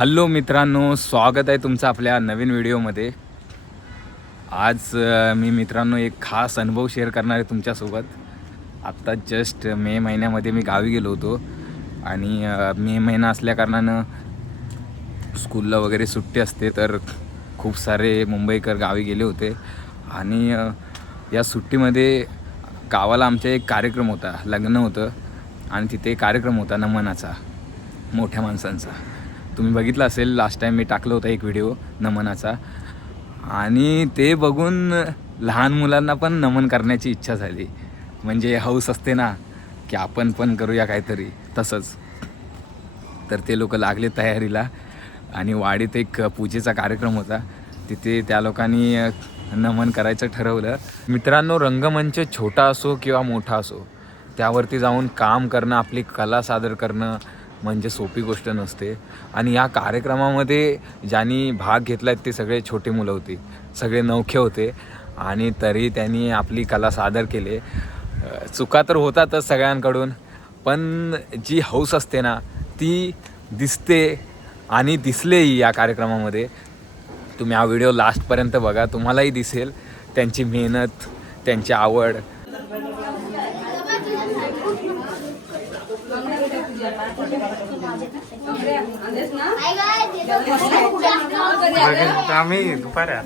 Hello मित्रांनो स्वागत आहे तुमचं आपल्या नवीन व्हिडिओमध्ये. आज मी मित्रांनो एक खास अनुभव शेअर करणार आहे तुमच्यासोबत. आत्ता जस्ट मे महिन्यामध्ये मी गावी गेलो होतो आणि मे महिना असल्याकारणानं स्कूलला वगैरे सुट्टी असते तर खूप सारे मुंबईकर गावी गेले होते. आणि या सुट्टीमध्ये गावाला आमच्या एक कार्यक्रम होता लग्न होतं. आणि तिथे कार्यक्रम होता नमनाचा मोठ्या माणसांचा. तुम्ही बघितलं असेल लास्ट टाईम मी टाकलं होतं एक व्हिडिओ नमनाचा. आणि ते बघून लहान मुलांना पण नमन करण्याची इच्छा झाली. म्हणजे हौस असते ना की आपण पण करूया काहीतरी तसंच. तर ते लोक लागले तयारीला. आणि वाडीत एक पूजेचा कार्यक्रम होता. तिथे त्या लोकांनी नमन करायचं ठरवलं. मित्रांनो रंगमंच छोटा असो किंवा मोठा असो त्यावरती जाऊन काम करणं आपली कला सादर करणं म्हणजे सोपी गोष्ट नसते. आणि या कार्यक्रमामध्ये ज्यांनी भाग घेतला ते सगळे छोटे मुलं होते. सगळे नौखे होते. आणि तरी त्यांनी आपली कला सादर केले. चुका तर होतातच सगळ्यांकडून पण जी हौस असते ना ती दिसते आणि दिसलेही या कार्यक्रमामध्ये. तुम्ही हा व्हिडिओ लास्टपर्यंत बघा तुम्हालाही दिसेल. त्यांची मेहनत त्यांची आवड आम्ही दुपाऱ्या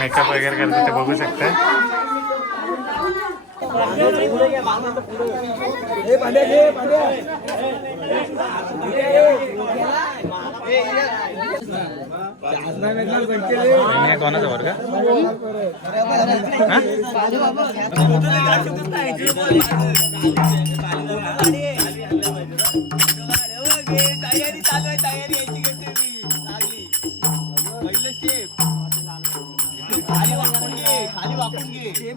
मेकअप वगैरे करतो ते बघू शकता. आणि कोणाचा वर्ग? हा? तयारी चालू आहे तयारी याची घेते मी लागली पहिलं स्टेप खाली वाकून घे खाली वाकून घे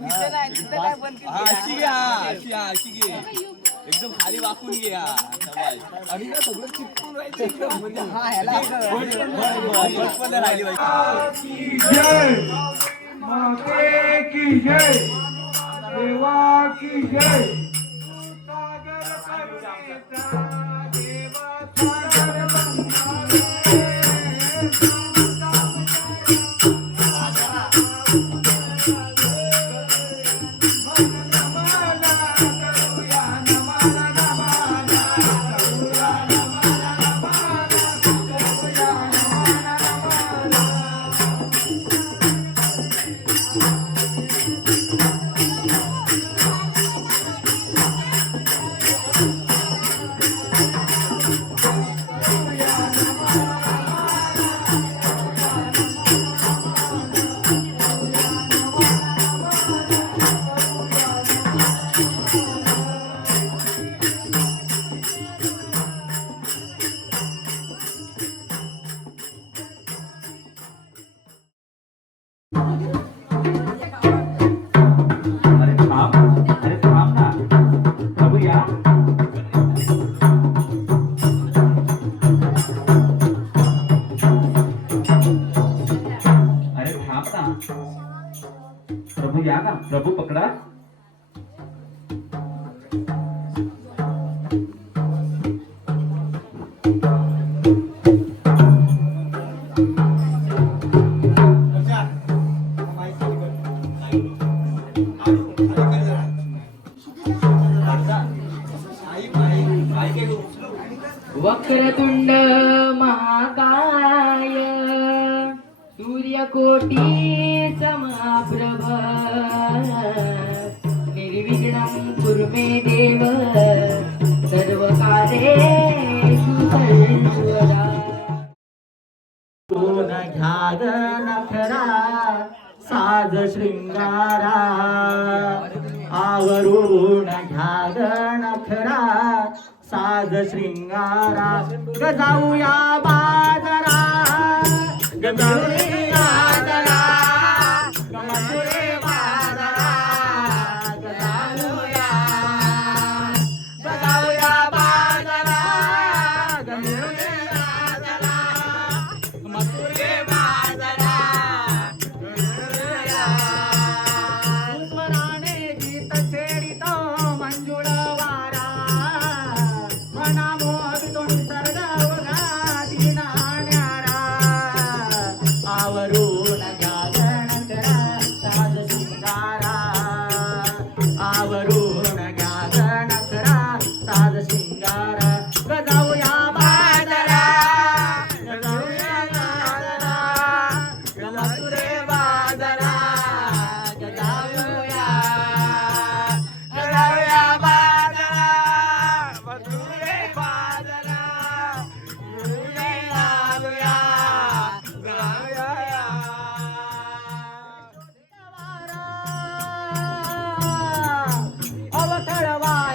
हा, अशी घे हा अशी अशी घे. एकदम खाली वाकून घे हा शाबास. आणि ना सगळं चिपकून राहायचं एकदम म्हणजे हा ह्याला राहिली पाहिजे. जय माते की जय देवा की जय. प्रभू या ना प्रभू पकडा. घ्याग नखरा साज शृंगारा आवरून घ्याग नखरा साज शृंगारा. गजाऊया बाजारा. गजाऊया તળવા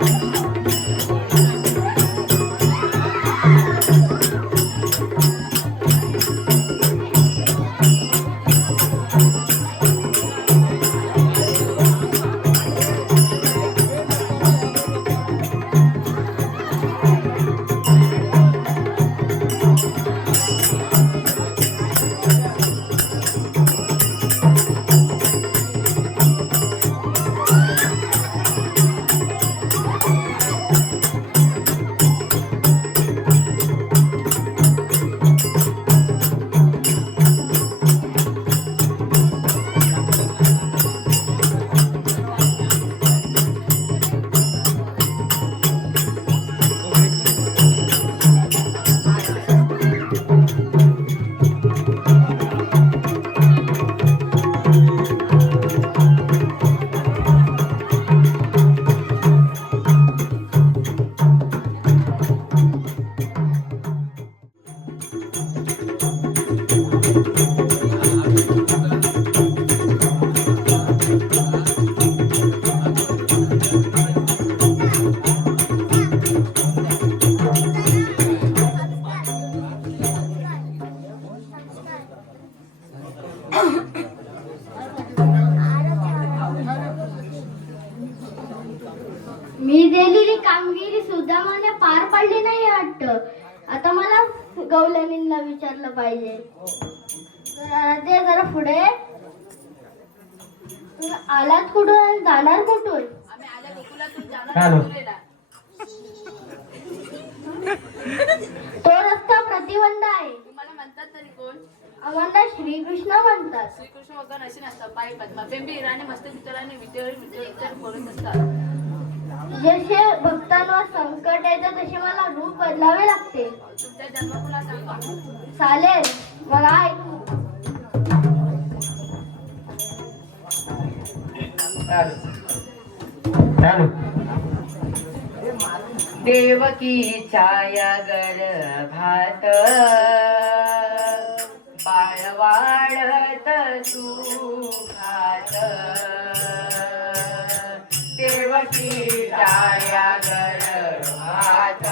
जसे भक्तांवर संकट येत तसे मला रूप बदलावे लागते. चालेल देवकी छाया गर भात वाढत सुखात देवकी जाया गरभात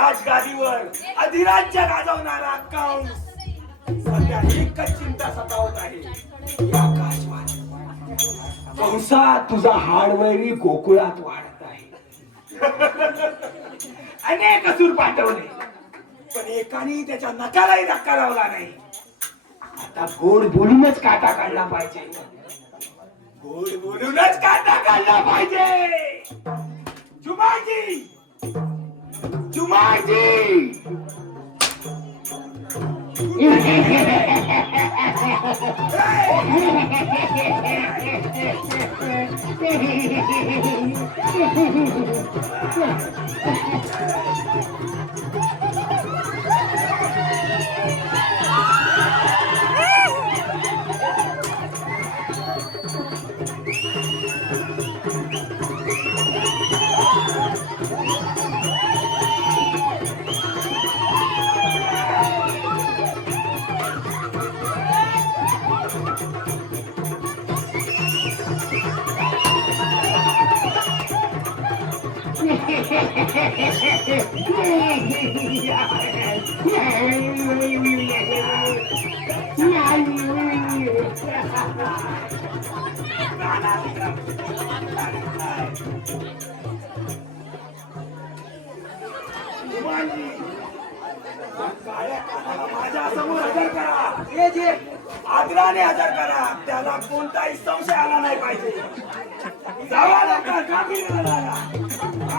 राजगादीवर अधिराज्य गाजवणारा कंस सध्या एकच चिंता सतावत आहे. कंसा तुझा हाडवैरी गोकुळात वाढत आहे. अनेक असूर पाठवले पण एकाने त्याच्या नकालाही धक्का लावला नाही. आता गोड बोलूनच काटा काढला पाहिजे. गोड बोलूनच काटा काढला पाहिजे. जुमाजी! जुमाजी जुमाजी त्या काळ्या माझ्यासमोर हजर करा. हे जे आग्राने हजर करा त्याला कोणताही संशय आला नाही पाहिजे. जावा लवकर काबिलीला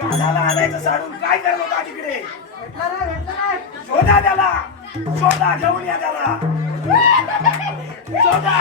कानाला आणायचं साडून काय करत होता तिकडे? शोधा त्याला. शोधा घेऊन या त्याला. शोधा.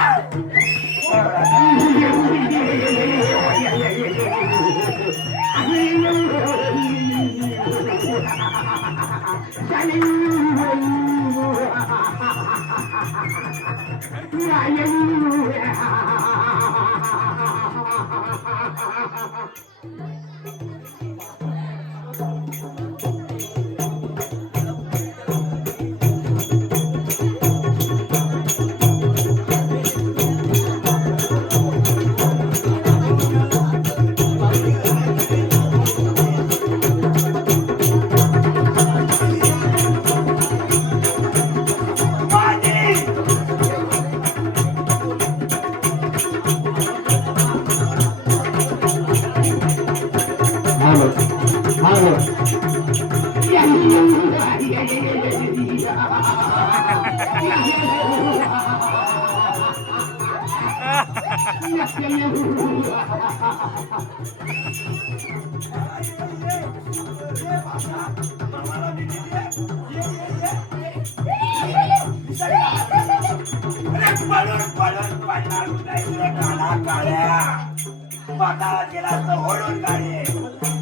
काळ्या पाताळात गेला तर ओढून काढे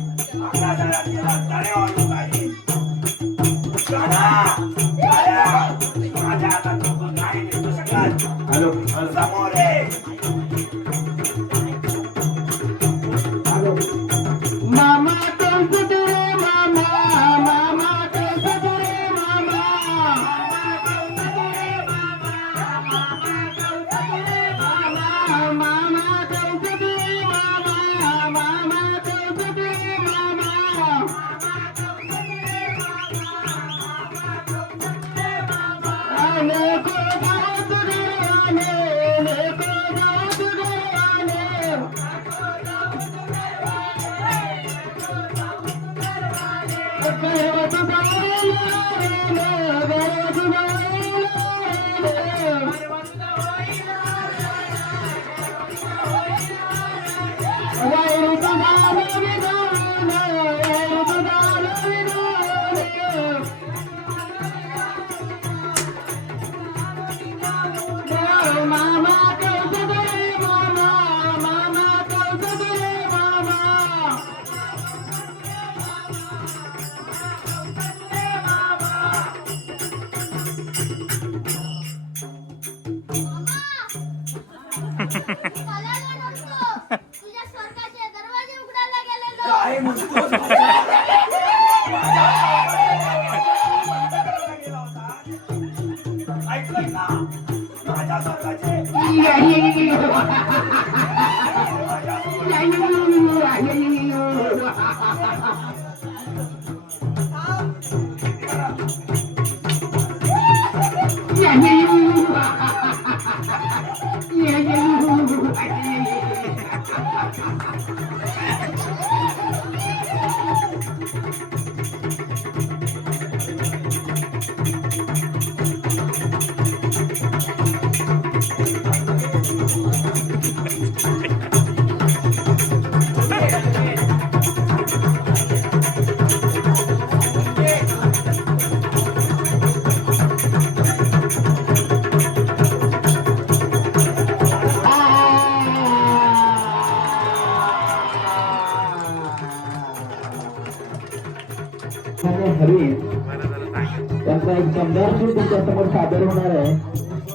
तुमच्यासमोर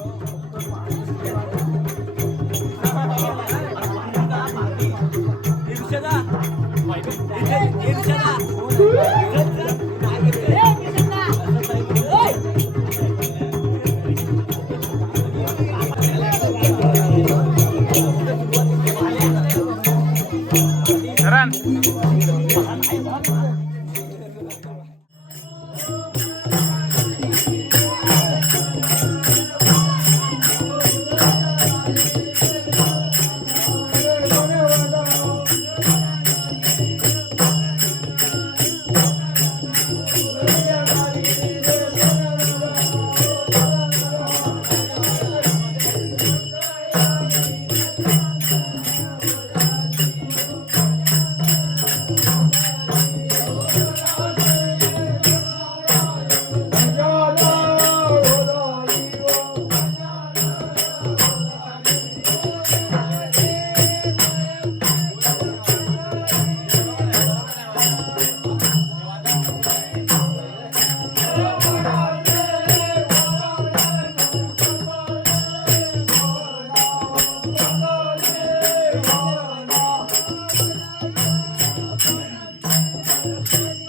Thank you.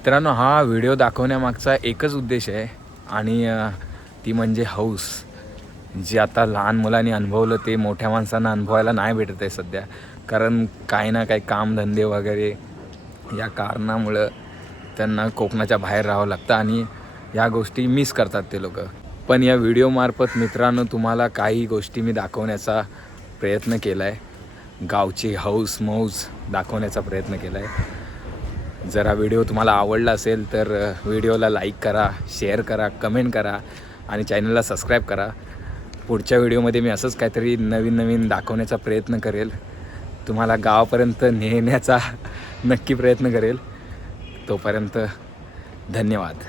मित्रांनो हा व्हिडिओ दाखवण्यामागचा एकच उद्देश आहे आणि ती म्हणजे हौस. जी आता लहान मुलांनी अनुभवलं ते मोठ्या माणसांना अनुभवायला नाही भेटत आहे सध्या. कारण काही ना काही कामधंदे वगैरे या कारणामुळं त्यांना कोकणाच्या बाहेर राहावं लागतं आणि या गोष्टी मिस करतात ते लोक. पण या व्हिडिओमार्फत मित्रांनो तुम्हाला काही गोष्टी मी दाखवण्याचा प्रयत्न केला आहे गावची हौस मौज दाखवण्याचा प्रयत्न केला आहे जरा व्हिडिओ तुम्हाला आवडला असेल तर व्हिडिओला लाईक करा शेअर करा कमेंट करा आणि चॅनलला सबस्क्राईब करा. पुढच्या व्हिडिओमध्ये मी असंच काहीतरी नवीन नवीन दाखवण्याचा प्रयत्न करेल. तुम्हाला गावापर्यंत नेण्याचा नक्की प्रयत्न करेल. तोपर्यंत धन्यवाद.